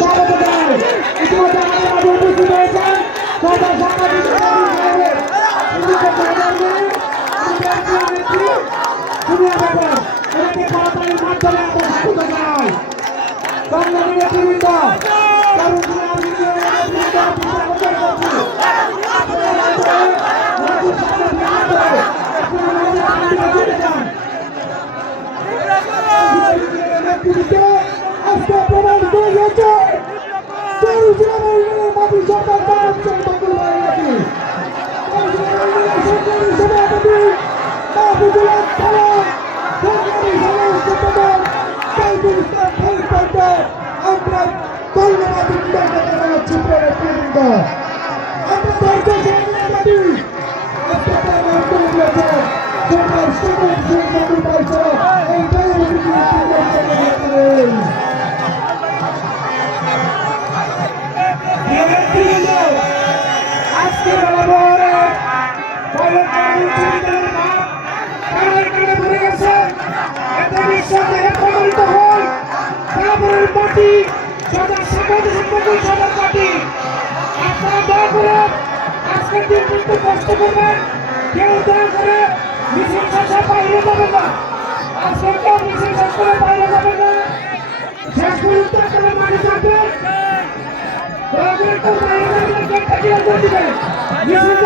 স্বাগত জানাই। ইতিমধ্যে আমাদের মাঝে উপস্থিত হয়েছেন সরকার সাংবাদিক তাড়াতাড়ির মাধ্যমে আমরা স্বাগত জানাই। সংগ্রামী নেতৃবৃন্দ আজকে প্রমাণ করে গেছে সরকার সভাপতি আমরা ধন্যবাদ জানাচ্ছি নেতৃবৃন্দ। আমরা আজকে প্রমাণিত হয় তারপরের পার্টি সদা সাংবাদিক সদর পার্টি। আপনারা দয়া করে আজকের দিন কিন্তু কষ্ট করবেন, কেউ দয়া করে মিছিল শেষে বাইরে যাবেন না। আজকে কেউ মিছিল শেষ করে বাইরে যাবেন না, শেষ পর্যন্ত আপনারা মাঠে থাকবেন। দয়া করে কেউ বাইরে যাবেন না, গেটটা ক্লিয়ার করে দিবেন। মিছিল